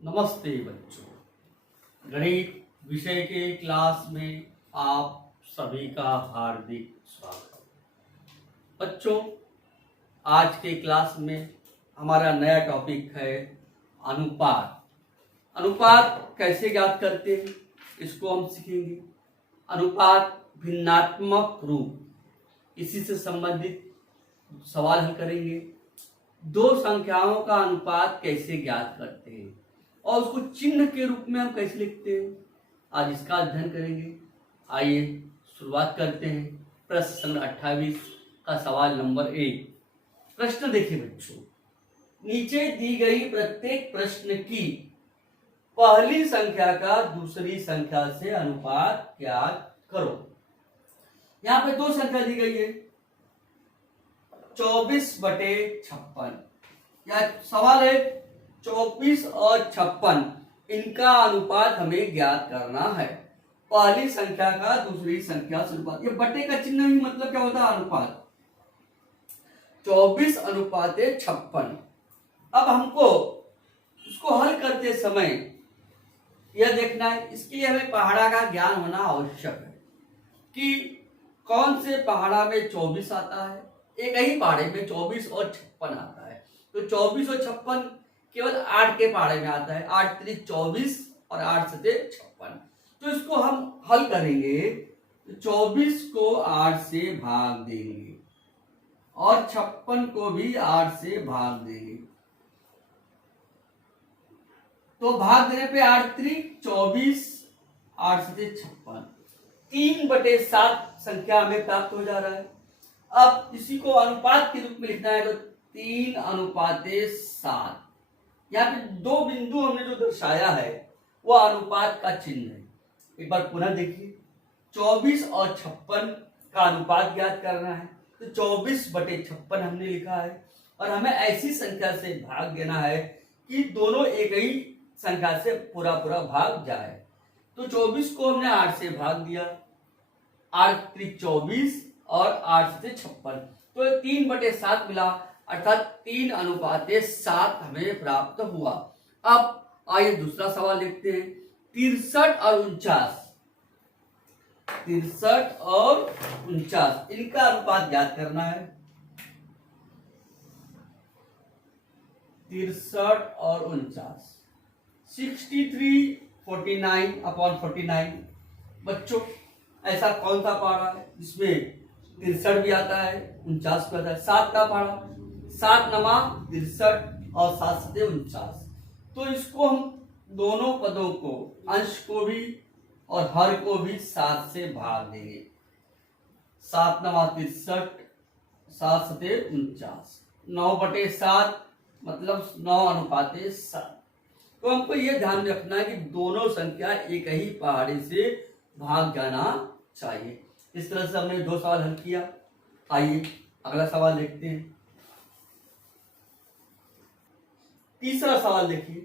नमस्ते बच्चों, गणित विषय के क्लास में आप सभी का हार्दिक स्वागत। बच्चों, आज के क्लास में हमारा नया टॉपिक है अनुपात। अनुपात कैसे ज्ञात करते हैं इसको हम सीखेंगे। अनुपात भिन्नात्मक रूप, इसी से संबंधित सवाल हल करेंगे। दो संख्याओं का अनुपात कैसे ज्ञात करते हैं और उसको चिन्ह के रूप में हम कैसे लिखते हैं, आज इसका अध्ययन करेंगे। आइए शुरुआत करते हैं। प्रश्न संख्या 28 का सवाल नंबर 1। प्रश्न देखिए बच्चों, नीचे दी गई प्रत्येक प्रश्न की पहली संख्या का दूसरी संख्या से अनुपात ज्ञात करो। यहां पे दो संख्या दी गई है, 24/56। या सवाल है 24 और 56, इनका अनुपात हमें ज्ञात करना है। पहली संख्या का दूसरी संख्या से अनुपात, ये बटे का चिन्ह ही मतलब क्या होता है, अनुपात। 24 अनुपात 56। अब हमको उसको हल करते समय यह देखना है, इसके लिए हमें पहाड़ा का ज्ञान होना आवश्यक है कि कौन से पहाड़ा में 24 आता है। एक ही पहाड़े में 24 और 56 आता है, तो 24 और 56 केवल 8 के पहाड़े में आता है। 8 3 24 और 8 7 56। तो इसको हम हल करेंगे, 24 को 8 से भाग देंगे और 56 को भी 8 से भाग देंगे। तो भाग देने पे 8 3 24, 8 7 56, 3/7 संख्या हमें प्राप्त हो जा रहा है। अब इसी को अनुपात के रूप में लिखना है, तो 3/7। यहाँ पे दो बिंदु हमने जो दर्शाया है वह अनुपात का चिन्ह है। एक बार पुनः देखिए, 24 और 56 का अनुपात ज्ञात करना है, तो 24/56 हमने लिखा है और हमें ऐसी संख्या से भाग देना है कि दोनों एक ही संख्या से पूरा पूरा भाग जाए। तो 24 को हमने 8 से भाग दिया, 8 3 24 और 8 से 56, तो 3/7 मिला, अर्थात 3/7 हमें प्राप्त हुआ। अब आइए दूसरा सवाल देखते हैं। 63 और 49, 63 और 49 इनका अनुपात ज्ञात करना है। 63 और 49, 63/49। बच्चों, ऐसा कौन सा पहाड़ा है जिसमें 63 भी आता है, 49 भी आता है? 7 का पहाड़ा, 7 9 63 और 7 7 49। तो इसको हम दोनों पदों को, अंश को भी और हर को भी 7 से भाग देंगे। 7 9 63, 7 7 49, 9/7 मतलब 9/7। तो हमको ये ध्यान में रखना है कि दोनों संख्या एक ही पहाड़े से भाग जाना चाहिए। इस तरह से हमने दो सवाल हल किया। आइए अगला सवाल देखते हैं। तीसरा सवाल देखिए,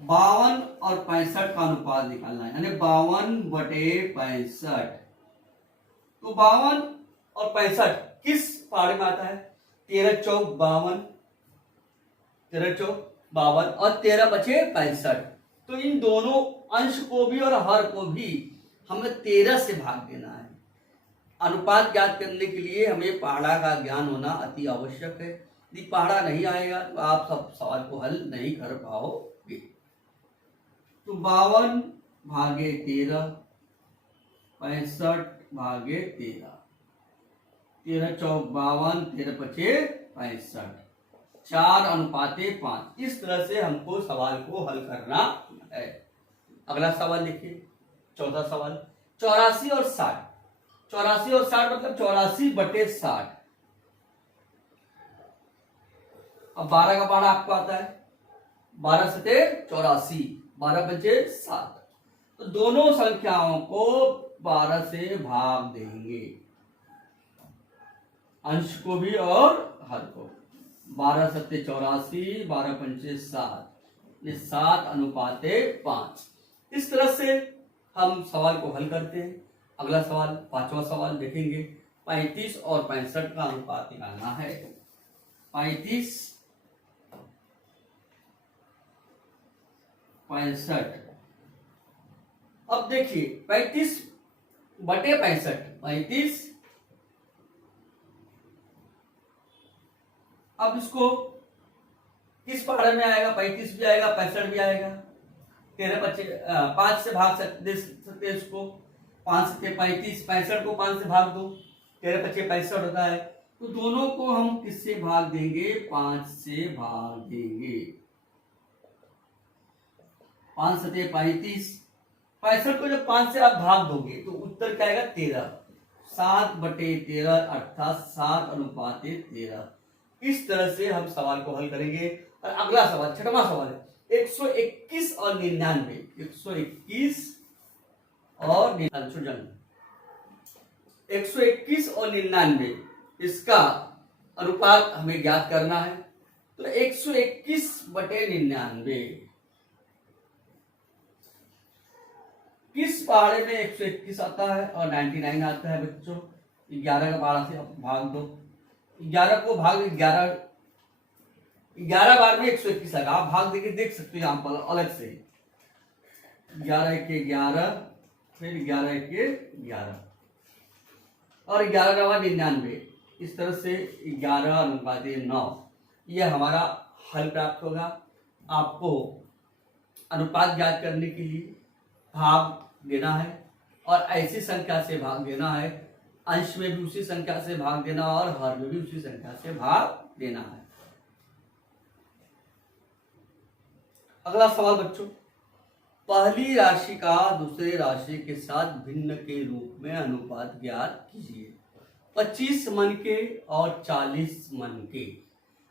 52 और 65 का अनुपात निकालना है, यानी 52/65। तो 52 और 65 किस पहाड़े में आता है? 13 चौक 52, 13 चौक 52 और 13/65। तो इन दोनों अंश को भी और हर को भी हमें 13 से भाग देना है। अनुपात ज्ञात करने के लिए हमें पहाड़ा का ज्ञान होना अति आवश्यक है। यदि पहाड़ा नहीं आएगा तो आप सब सवाल को हल नहीं कर पाओगे। तो 52/13, 65/13, 13 चौक 52, 13/65, 4/5। इस तरह से हमको सवाल को हल करना है। अगला सवाल देखिए, चौथा सवाल, 84 और 60। 84 और 60 मतलब 84/60। अब 12 का पहाड़ा आपको आता है, 12 7 84, 12/7। तो दोनों संख्याओं को 12 से भाग देंगे, अंश को भी और हर को। 12 7 84, 12/5 7, 7/5। इस तरह से हम सवाल को हल करते हैं। अगला सवाल, पांचवा सवाल देखेंगे। 35 और 65 का अनुपात निकालना है। 35 65। अब देखिए 35/65, 35। अब इसको किस पहाड़े में आएगा? 35 भी आएगा, 65 भी आएगा। 5 से भाग दे सकते हैं इसको। 5 से 35, 65 को 5 से भाग दो, 13×5 = 65 होता है। तो दोनों को हम किससे भाग देंगे? 5 से भाग देंगे। 5 से 35, 65 को जब 5 से आप भाग दोगे तो उत्तर क्या आएगा? 13। 7/13 अर्थात 7:13। इस तरह से हम सवाल को हल करेंगे। और अगला सवाल, 6वां सवाल है 121 और 99। 121 और 99, इसका अनुपात हमें ज्ञात करना है। तो 121/99 किस पहाड़े में 121 आता है और 99 आता है बच्चों? 11 का पहाड़ा से भाग दो। 11 को भाग 11 बार में 121 आएगा। आप भाग देके देख सकते हो यहाँ पर अलग से। 11×1 = 11, फिर 11×1 = 11 और 11×9 = 99। इस तरह से 11:9 यह हमारा हल प्राप्त होगा। आपको अनुपात ज्ञात करने के लिए भाग देना है और ऐसी संख्या से भाग देना है, अंश में भी उसी संख्या से भाग देना और हर में भी उसी संख्या से भाग देना है। अगला सवाल बच्चों, पहली राशि का दूसरे राशि के साथ भिन्न के रूप में अनुपात ज्ञात कीजिए। 25 मन के और 40 मन के।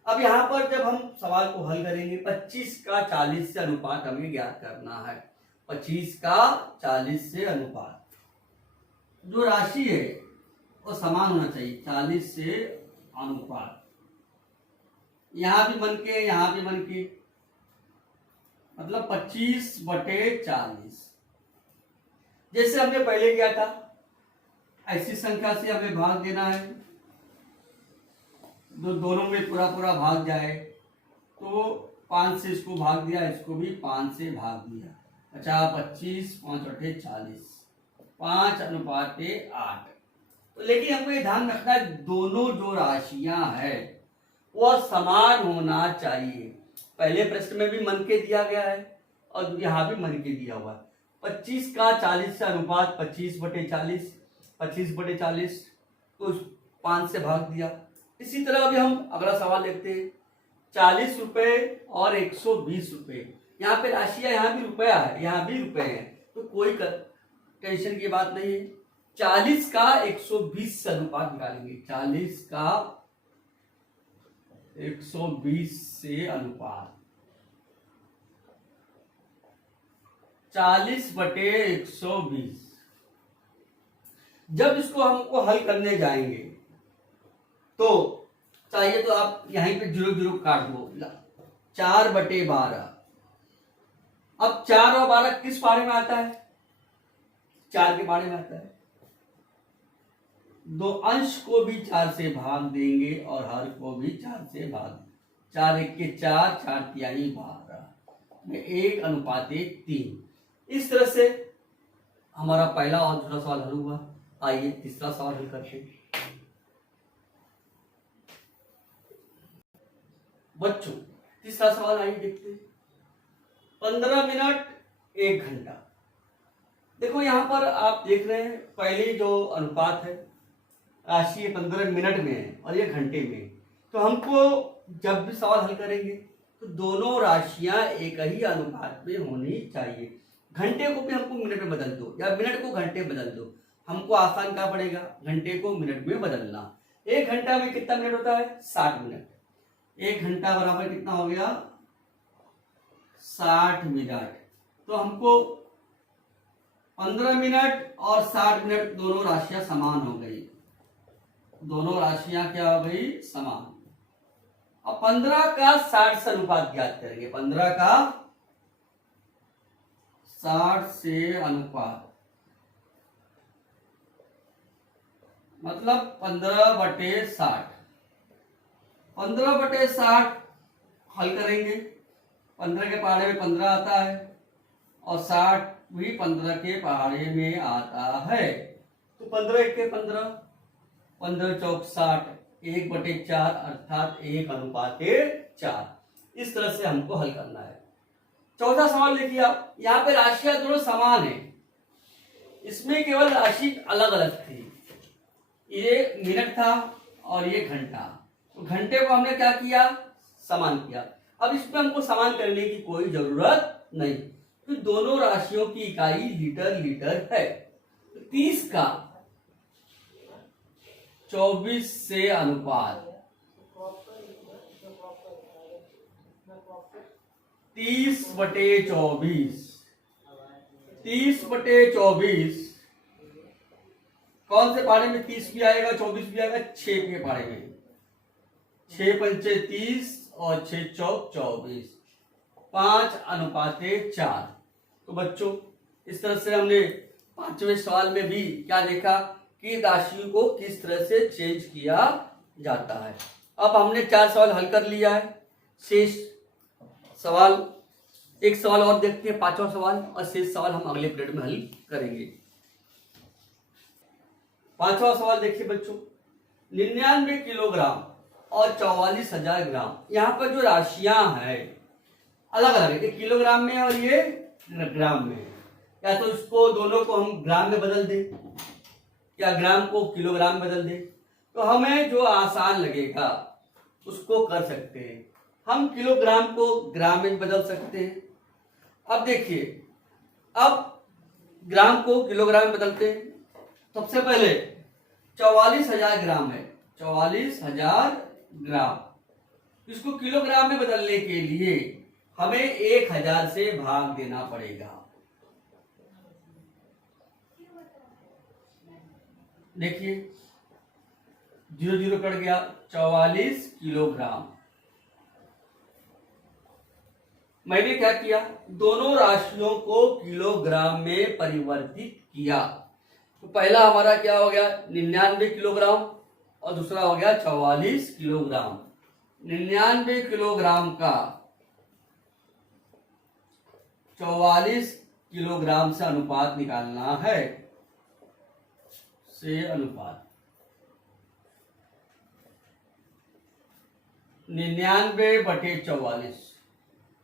अब यहाँ पर जब हम सवाल को हल करेंगे 25 का 40 से अनुपात हमें ज्ञात करना है। 25 का 40 से अनुपात, जो राशि है वो समान होना चाहिए। 40 से अनुपात, यहां भी मन के यहां भी मन के, मतलब 25/40। जैसे हमने पहले किया था ऐसी संख्या से हमें भाग देना है। दोनों में पूरा पूरा भाग जाए तो 5 से इसको भाग दिया, इसको भी 5 से भाग दिया। अच्छा 25, 5/40, 5:8। तो लेकिन हमको ये ध्यान रखना है दोनों जो राशियां हैं वह समान होना चाहिए। पहले प्रश्न में भी मन के दिया गया है और यहाँ भी मन के दिया हुआ है। 25 का 40 से अनुपात 25/40, 25/40 तो 5 से भाग दिया। इसी तरह अभी हम अगला सवाल देखते हैं। 40 रुपए और 120 रुपए। यहाँ पे राशियां, यहाँ भी रुपया है, यहाँ भी रुपए है, तो कोई टेंशन की बात नहीं है। 40 का 120 से अनुपात निकालेंगे। 40 का 120 से अनुपात 40/120। जब इसको हमको हल करने जाएंगे तो चाहिए तो आप यहीं पे 0 काट दो। 4/12। अब 4 और 12 किस पारे में आता है? 4 के पारे में आता है। दो अंश को भी 4 से भाग देंगे और हर को भी 4 से भाग। 4×1 = 4, 4×3 = 12 में 1:3। इस तरह से हमारा पहला और दूसरा सवाल हल हुआ। आइए तीसरा सवाल हल करते हैं। बच्चों तीसरा सवाल आइए देखते हैं। 15 मिनट 1 घंटा। देखो यहाँ पर आप देख रहे हैं पहले जो अनुपात है राशि 15 मिनट में है और ये घंटे में। तो हमको जब भी सवाल हल करेंगे तो दोनों राशियां एक ही अनुपात में होनी चाहिए। घंटे को भी हमको मिनट में बदल दो या मिनट को घंटे में बदल दो, हमको आसान क्या पड़ेगा? घंटे को मिनट में बदलना। 1 घंटा में कितना मिनट होता है? 60 मिनट। 1 घंटा बराबर कितना हो गया? 60 मिनट। तो हमको 15 मिनट और 60 मिनट दोनों राशियां समान हो गई। दोनों राशियां क्या हो गई? समान। अब 15 का 60 से अनुपात ज्ञात करेंगे। 15 का 60 से अनुपात मतलब 15/60। 15/60 हल करेंगे। 15 के पहाड़े में 15 आता है और 60 भी 15 के पहाड़े में आता है। तो 15 के 15, 15 चौक 60, 1/4 अर्थात 1:4। इस तरह से हमको हल करना है। चौथा सवाल देखिए आप, यहाँ पे राशियां दोनों समान है, इसमें केवल राशि अलग अलग थी। ये मिनट था और ये घंटा, तो घंटे को हमने क्या किया, समान किया। अब इसमें हमको समान करने की कोई जरूरत नहीं, तो दोनों राशियों की इकाई लीटर लीटर है। 30 का 24 से अनुपात, 30/24, 30/24 कौन से पारे में 30 भी आएगा 24 भी आएगा, 6 के पारे में। 6 पंचे 30 और 6 चौक 24, 5:4। तो बच्चों इस तरह से हमने 5वें सवाल में भी क्या देखा कि राशियों को किस तरह से चेंज किया जाता है। अब हमने 4 सवाल हल कर लिया है। शेष सवाल, एक सवाल और देखते हैं, 5वां सवाल, और शेष सवाल हम अगले पीरियड में हल करेंगे। 5वां सवाल देखिए बच्चों, 99 किलोग्राम और 44,000 ग्राम। यहाँ पर जो राशियां हैं अलग अलग है, एक किलोग्राम में और ये ग्राम में। या तो इसको दोनों को हम ग्राम में बदल दें या ग्राम को किलोग्राम में बदल दें, तो हमें जो आसान लगेगा उसको कर सकते हैं। हम किलोग्राम को ग्राम में बदल सकते हैं। अब देखिए, अब ग्राम को किलोग्राम में बदलते हैं। सबसे पहले 44,000 ग्राम है, 44,000 ग्राम। इसको किलोग्राम में बदलने के लिए हमें 1000 से भाग देना पड़ेगा। देखिए 0 0 कट गया, 44 किलोग्राम। मैंने क्या किया, दोनों राशियों को किलोग्राम में परिवर्तित किया। तो पहला हमारा क्या हो गया 99 किलोग्राम और दूसरा हो गया 44 किलोग्राम। 99 किलोग्राम का 44 किलोग्राम से अनुपात निकालना है, से अनुपात 99/44।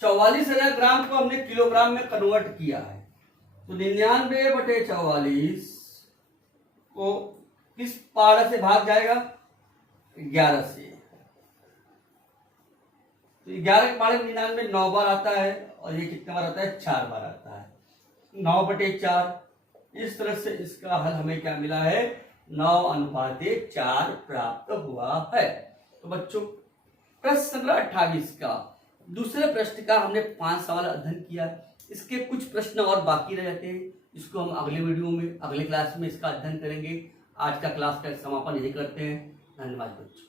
44,000 ग्राम को हमने किलोग्राम में कन्वर्ट किया है, तो 99/44 को किस पारा से भाग जाएगा, 11 से। तो 11 के पारे में 99 9 बार आता है और ये कितने बार आता है, 4 बार आता है, 9/4। इस तरह से इसका हल हमें क्या मिला है, 9:4 प्राप्त हुआ है। तो बच्चों प्रश्न संख्या 28 का दूसरे प्रश्न का हमने 5 सवाल अध्ययन किया। इसके कुछ प्रश्न और बाकी रह जाते हैं, इसको हम अगले वीडियो में, अगले क्लास में इसका अध्ययन करेंगे। आज का क्लास का समापन यही करते हैं। धन्यवाद बच्चों।